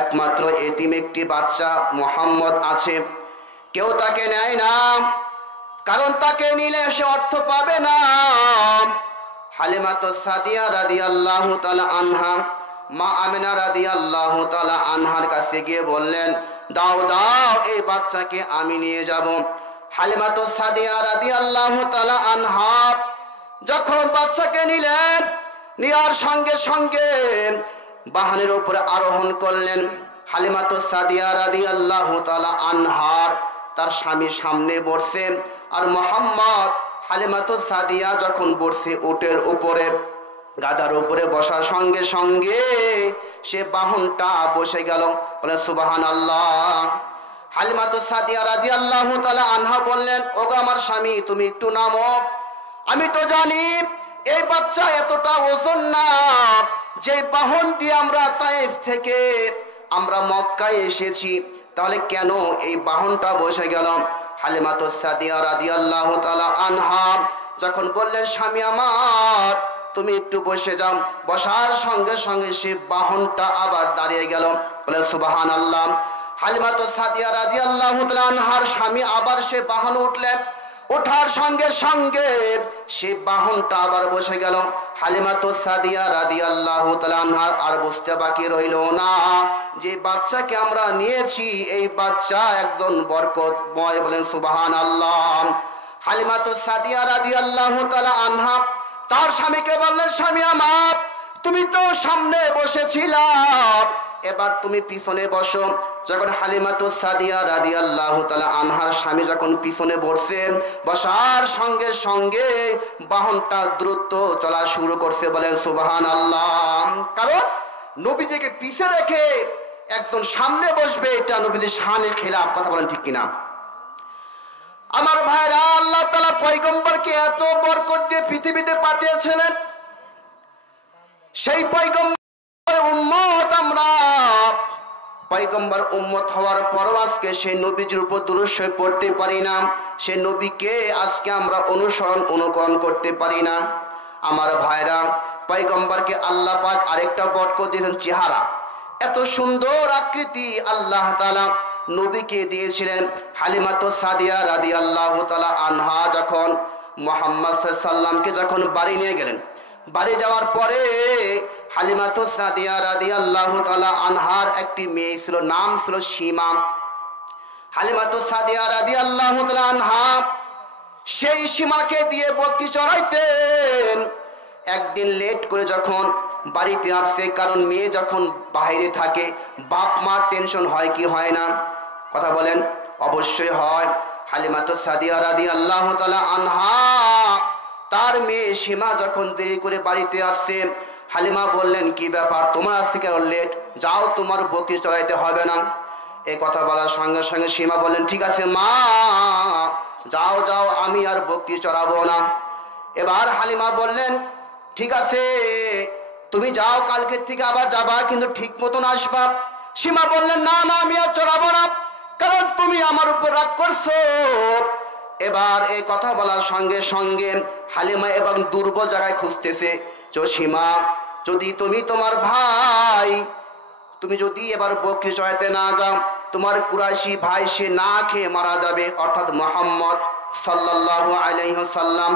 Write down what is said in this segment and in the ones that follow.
একমাত্র এতিম একটি বাচ্চা মুহাম্মদ আছে, কেউ তাকে নেয় না, কারণ তাকে নিলে সে অর্থ পাবে না। হালিমাতুস সাদিয়া রাদিয়াল্লাহু তাআলা আনহা মা আমিনা রাদিয়াল্লাহু তাআলা আনহার কাছে গিয়ে বললেন, দাও দাও এই বাচ্চাকে আমি নিয়ে যাব। হালিমাতুস সাদিয়া রাদিয়াল্লাহু তাআলা আনহা যখন বাচ্চাকে নিলেন, নেওয়ার সঙ্গে সঙ্গে বাহনের উপরে আরোহণ করলেন। হালিমাতুস সাদিয়া রাদিয়াল্লাহু তাআলা আনহার তার স্বামী সামনে বসে, আর মুহাম্মদ হালিমাতুস সাদিয়া যখন বসে উটের উপরে, গাধার উপরে বসার সঙ্গে সঙ্গে সে বাহনটা বসে গেল। বলে সুবহানাল্লাহ। হালিমাতুস সাদিয়া রাদিয়াল্লাহু তাআলা আনহা বললেন, ওগো আমার স্বামী, তুমি একটু নামো। আমি তো জানি এই বাচ্চা এতটা ওজন না, যে বাহন দিয়ে আমরা তায়েফ থেকে আমরা মক্কায় এসেছি, তাহলে কেন এই বাহনটা বসে গেল? হালিমাতুস সাদিয়া রাদিয়াল্লাহু তাআলা আনহা যখন বললেন, স্বামী আমার তুমি একটু বসে যাও, বসার সঙ্গে সঙ্গে সে বাহনটা আবার দাঁড়িয়ে গেল। বলে সুবহানাল্লাহ। হালিমাতুস সাদিয়া রাদিয়াল্লাহু তাআলা আনহার স্বামী আবার সে বাহন উঠলেন, ওঠার সঙ্গে সঙ্গে সে বাহনটা আবার বসে গেল। হালিমাতুস সাদিয়া রাদিয়াল্লাহু তাআলা আনহার আর বুঝতে বাকি রইল না যে বাচ্চাকে আমরা নিয়েছি এই বাচ্চা একজন বরকতময়। বলেন সুবহানাল্লাহ। হালিমাতুস সাদিয়া রাদিয়াল্লাহু তাআলা আনহা তার স্বামীকে বললেন, স্বামী আমার তুমি তো সামনে বসেছিলা, এবার তুমি পিছনে বসো। যখন হালিমাতুস সাদিয়া রাদিয়াল্লাহু তাআলা আনহার স্বামী যখন পিছনে বসছেন, বসার সঙ্গে সঙ্গে বাহনটা দ্রুত চলা শুরু করছে। বলেন সুবহানাল্লাহ। কারণ নবীজিকে পিছে রেখে একজন সামনে বসবে, এটা নবীজির শানের খেলাফ। কথা বলেন ঠিক কিনা? আমার ভাইরা, আল্লাহ তাআলা পয়গম্বরকে এত বরকত দিয়ে পৃথিবীতে পাঠিয়েছিলেন, সেই পয়গম্বর উম্মত আমরা। পয়গম্বর উম্মত হওয়ার পরও আজকে সেই নবীজির উপর দুরূদ শরীফ পড়তে পারি না, সেই নবীকে আজকে আমরা অনুকরণ করতে পারি না। আমার ভাইরা, পয়গম্বরকে আল্লাহ পাক আরেকটা বরকত দিয়েছেন, চেহারা। এত সুন্দর আকৃতি আল্লাহ তাআলা নবীকে দিয়েছিলেন। হালিমাতুস সাদিয়া রাদিয়াল্লাহু তাআলা আনহা যখন মুহাম্মদ সাল্লাল্লাহু আলাইহি সাল্লামকে যখন বাড়ি নিয়ে গেলেন, বাড়ি যাওয়ার পরে হালিমাতুস সাদিয়া রাদিয়াল্লাহু তাআলা আনহার একটি মেয়ে ছিল, নাম ছিল সীমা। হালিমাতুস সাদিয়া রাদিয়াল্লাহু তাআলা আনহা সেই সীমাকে দিয়ে বকরি চড়াইতেন। একদিন লেট করে যখন বাড়িতে আসছে, কারণ মেয়ে যখন বাইরে থাকে বাপ মার টেনশন হয় কি হয় না? কথা বলেন, অবশ্যই হয়। হালিমাতুস সাদিয়া রাদিয়াল্লাহু তাআলা আনহা তার মেয়ে সীমা যখন দেরি করে বাড়িতে আসছে, হালিমা বললেন, কি ব্যাপার তোমার আজকে কেন লেট? যাও, তোমার বকরি চড়াইতে হবে না। এই কথা বলার সঙ্গে সঙ্গে সীমা বললেন, ঠিক আছে মা, যাও যাও, আমি আর বকরি চড়াবো না। এবার হালিমা বললেন, ঠিক আছে তুমি যাও, কালকের থেকে আবার যাবা, কিন্তু ঠিক মতন আসবা। সীমা বললেন, না না, আমি আর চড়াবো না, কারণ তুমি আমার উপর রাগ করছো। এবার এই কথা বলার সঙ্গে সঙ্গে হালিমা এবং দুর্বল জায়গায় খুঁজতেছে, সীমা যদি তুমি তোমার ভাই, তুমি যদি এবার বকরি চড়াইতে না যাও, তোমার কুরাইশি ভাই সে না খেয়ে মারা যাবে, অর্থাৎ মুহাম্মদ সাল্লাল্লাহু আলাইহি ওয়াসাল্লাম।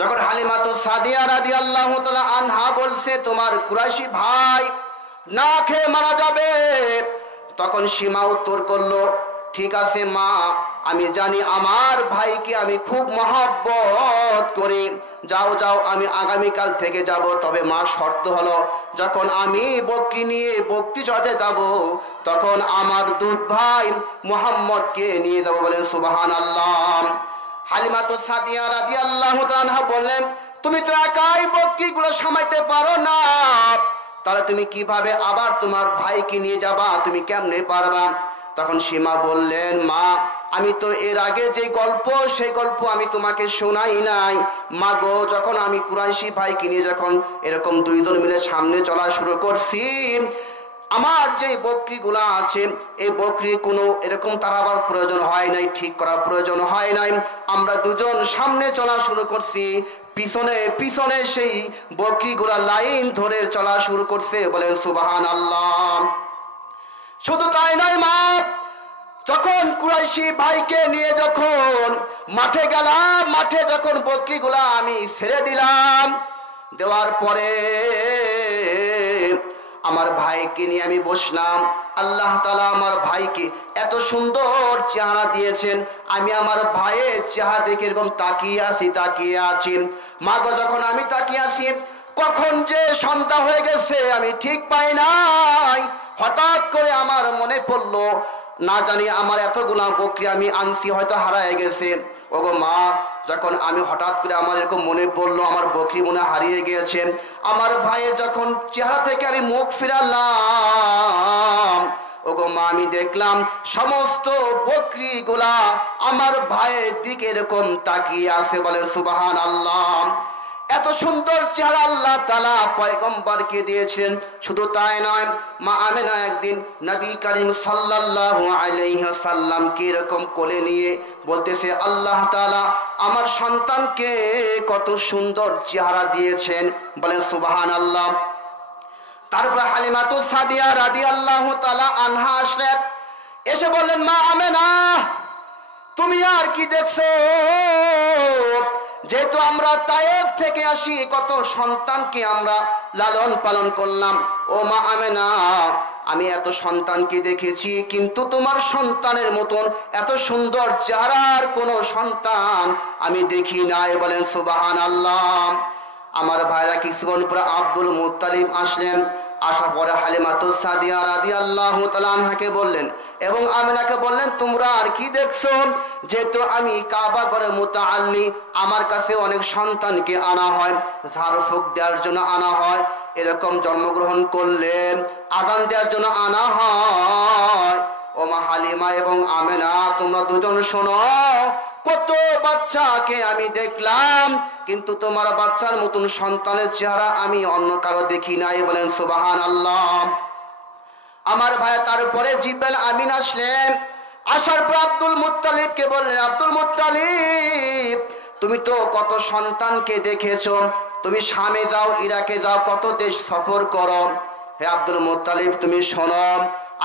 যখন হালিমাতুস সাদিয়া রাদিয়াল্লাহু তাআলা আনহা বলছে তোমার কুরাইশি ভাই না খেয়ে মারা যাবে, তখন সীমা উত্তর করলো, ঠিক আছে মা, আমি জানি আমার ভাইকে আমি খুব মহব্বত করি, যাও যাও, আমি আগামীকাল থেকে যাব। তবে মা, শর্ত হলো যখন আমি বকরি নিয়ে বকরি চড়াতে যাব, তখন আমার দুধ ভাই মুহাম্মদকে নিয়ে যাব। বলেন সুবহানাল্লাহ। হালিমাতুস সাদিয়া রাদিয়াল্লাহু তাআলা আনহা বললেন, তুমি তো একাই বকরিগুলো সামাইতে পারো না, তাহলে তুমি কিভাবে আবার তোমার ভাইকে নিয়ে যাবা? তুমি কেমনে পারবা? তখন সীমা বললেন, মা, আমি তো এর আগে যে গল্প, সেই গল্প আমি তোমাকে শোনাই নাই। মা গো, যখন আমি কুরাইশি ভাইকে নিয়ে যখন এরকম দুইজন মিলে সামনে চলা শুরু করছি, আমার যে বকরিগুলা আছে এই বকরি কোনো এরকম তাড়াবার প্রয়োজন হয় নাই, ঠিক করার প্রয়োজন হয় নাই। আমরা দুজন সামনে চলা শুরু করছি, পিছনে পিছনে সেই বকরিগুলা লাইন ধরে চলা শুরু করছে। বলেন সুবহানাল্লাহ। শুধু তাই নয় মা, যখন কুরাইশি ভাইকে নিয়ে যখন মাঠে গেলাম, মাঠে যখন বকরিগুলা আমি ছেড়ে দিলাম, দেওয়ার পরে আমার ভাইকে নিয়ে আমি বসলাম। আল্লাহ তাআলা আমার ভাইকে এত সুন্দর চেহারা দিয়েছেন, আমি আমার ভাইয়ের চেহারা দেখে এরকম তাকিয়ে আছি। মাগো যখন আমি তাকিয়ে আছি, কখন যে সন্ধ্যা হয়ে গেছে আমি ঠিক পাই নাই। হঠাৎ করে আমার মনে পড়লো, না জানি আমার এতগুলা বকরি আমি আনছি হয়তো হারায় গেছে। ওগো মা, যখন আমি হঠাৎ করে আমার এরকম মনে পড়লো আমার বকরি মনে হারিয়ে গিয়েছে, আমার ভাইয়ের যখন চেহারা থেকে আমি মুখ ফিরালাম, ওগো মা আমি দেখলাম সমস্ত বকরিগুলা আমার ভাইয়ের দিকে এরকম তাকিয়ে আছে। বলেন সুবহানাল্লাহ। এত সুন্দর চেহারা আল্লাহ তাআলা পয়গম্বরকে দিয়েছেন। শুধু তাই নয়, মা আমেনা একদিন নবী করিম সাল্লাল্লাহু আলাইহি ওয়াসাল্লামকে এরকম কোলে নিয়ে বলতেছে, আল্লাহ তাআলা আমার সন্তানকে কত সুন্দর চেহারা দিয়েছেন। বলেন সুবহানাল্লাহ। তারপর হালিমাতুস সাদিয়া রাদিয়াল্লাহু তাআলা আনহা আসলেন, এসে বললেন, মা আমেনা তুমি আর কি দেখছো? যেহেতু আমরা তায়েফ থেকে আসি, কত সন্তানকে আমরা লালন পালন করলাম। ও মা আমেনা, আমি এত সন্তানকে দেখেছি, কিন্তু তোমার সন্তানের মতন এত সুন্দর চেহারার কোনো সন্তান আমি দেখি নাই। বলেন সুবহানাল্লাহ। আমার ভাইরা কিছুক্ষণ পরে আব্দুল মুত্তালিব আসলেন। আসার পরে হালিমাতুস সাদিয়া রাদিয়াল্লাহু তাআলা আনহাকে বললেন এবং আমিনাকে বললেন, তোমরা আর কি দেখছো? যেহেতু আমি কাবা ঘরে মুতাআল্লি, আমার কাছে অনেক সন্তানকে আনা হয়, ঝাড়ফুঁক দেওয়ার জন্য আনা হয়, এরকম জন্মগ্রহণ করলে আযান দেওয়ার জন্য আনা হয়। ও মা হালিমা এবং আমেনা, তোমরা দুজন শোনো, কত বাচ্চাকে আমি দেখলাম, কিন্তু তোমার বাচ্চার মতন সন্তানের চেহারা আমি অন্য কারো দেখি নাই। বলেন সুবহানাল্লাহ। আমার ভাই তারপরে জিব্রাইল আমিন আসলেন। আসার পর আব্দুল মুত্তালিবকে বললেন, আব্দুল মুত্তালিব তুমি তো কত সন্তানকে দেখেছো, তুমি শামে যাও, ইরাকে যাও, কত দেশ সফর করো। হে আব্দুল মুত্তালিব তুমি শোনো,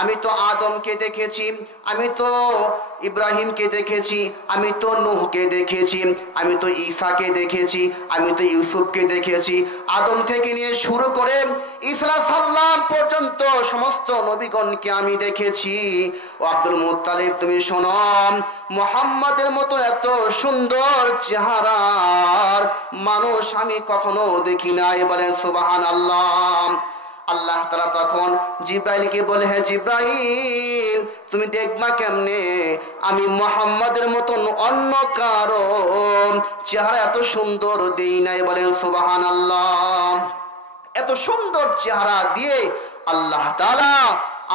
আমি তো আদমকে দেখেছি, আমি তো ইব্রাহিমকে দেখেছি, আমি তো নূহকে দেখেছি, আমি তো ঈসাকে দেখেছি, আমি তো ইউসুফকে দেখেছি। আদম থেকে নিয়ে শুরু করে ঈসা সাল্লাম পর্যন্ত সমস্ত নবীগণকে আমি দেখেছি। ও আব্দুল মুত্তালিব তুমি শোনো, মুহাম্মাদের মতো এত সুন্দর চেহারার মানুষ আমি কখনো দেখি নাই। বলেন সুবহানাল্লাহ। আল্লাহ তাআলা তখন জিব্রাইলকে বলে, হে জিব্রাইল তুমি দেখবা কেমনে আমি মুহাম্মাদের মতন অন্য কারো চেহারা এত সুন্দর দেই নাই। বলেন সুবহানাল্লাহ। এত সুন্দর চেহারা দিয়ে আল্লাহ তাআলা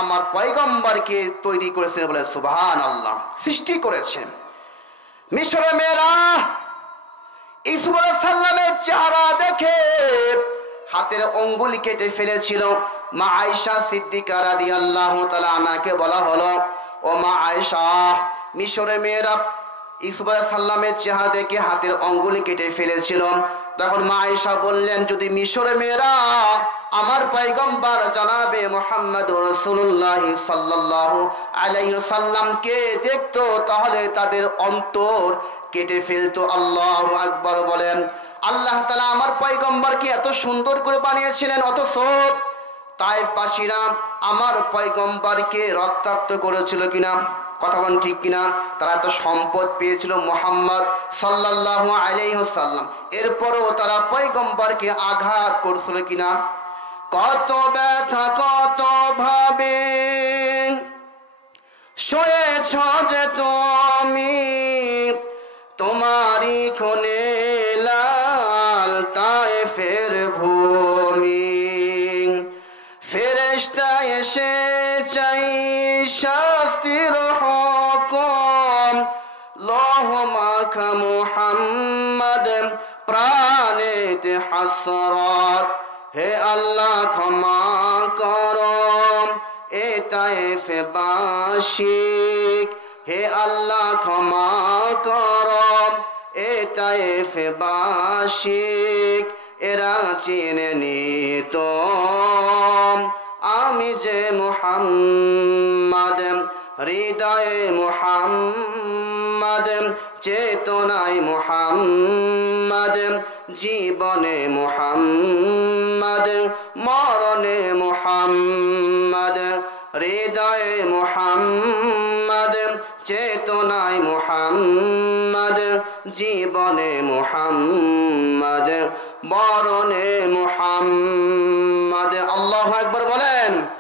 আমার পয়গম্বরকে তৈরি করেছেন। বলেন সুবহানাল্লাহ, সৃষ্টি করেছেন। মিশরের মেয়েরা ইউসুফ আলাইহিস সালামের চেহারা দেখে হাতের আঙ্গুল কেটে ফেলেছিল। মা আয়েশা সিদ্দিকা রাদিয়াল্লাহু তাআলা আনহাকে বলা হলো, ও মা আয়েশা, মিশরের মেয়েরা ইউসুফ আলাইহিস সালামের চেহারা দেখে হাতের আঙ্গুল কেটে ফেলেছিল। তখন মা আয়েশা বললেন, যদি মিশরের মেয়েরা আমার পয়গম্বর জনাবে মুহাম্মদুর রাসূলুল্লাহ সাল্লাল্লাহু আলাইহি ওয়াসাল্লামকে দেখতো, তাহলে তাদের অন্তর কেটে ফেলতো। আল্লাহু আকবার বলেন। আল্লাহ তাআলা আমার পয়গম্বরকে এত সুন্দর করে বানিয়েছিলেন, অথচ তায়েফবাসীরা আমার পয়গম্বরকে রক্তাক্ত করেছিল কিনা? কথা বলেন ঠিক কিনা? তারা এত সম্পদ পেয়েছিল মুহাম্মদ সাল্লাল্লাহু আলাইহি ওয়াসাল্লাম, এরপরও তারা পয়গম্বরকে আঘাত করছিল কিনা? কত ব্যথা কত ভাবে সয়েছ যে তুমি, তোমারই খুনে লাল তায়েফের ভূমি। ফেরেশতা এসে চাই শাস্তির হুকুম, লৌহ মাখা মুহাম্মদ প্রাণেতে হাসরাত। হে আল্লাহ ক্ষমা করো এ তায়েফবাসী, হে আল্লাহ ক্ষমা করো এ তায়েফবাসী। এরা চিনেনি তো আমি যে মুহাম্মদ। হৃদয়ে মুহাম্মদ, চেতনায় মুহাম্মদ, জীবনে মুহাম্মদ, মরণে মুহাম্মদ। হৃদয়ে মুহাম্মদ, চেতনায় মুহাম্মদ, জীবনে মুহাম্মদ, মরণে মুহাম্মদ। আল্লাহু আকবার বলেন।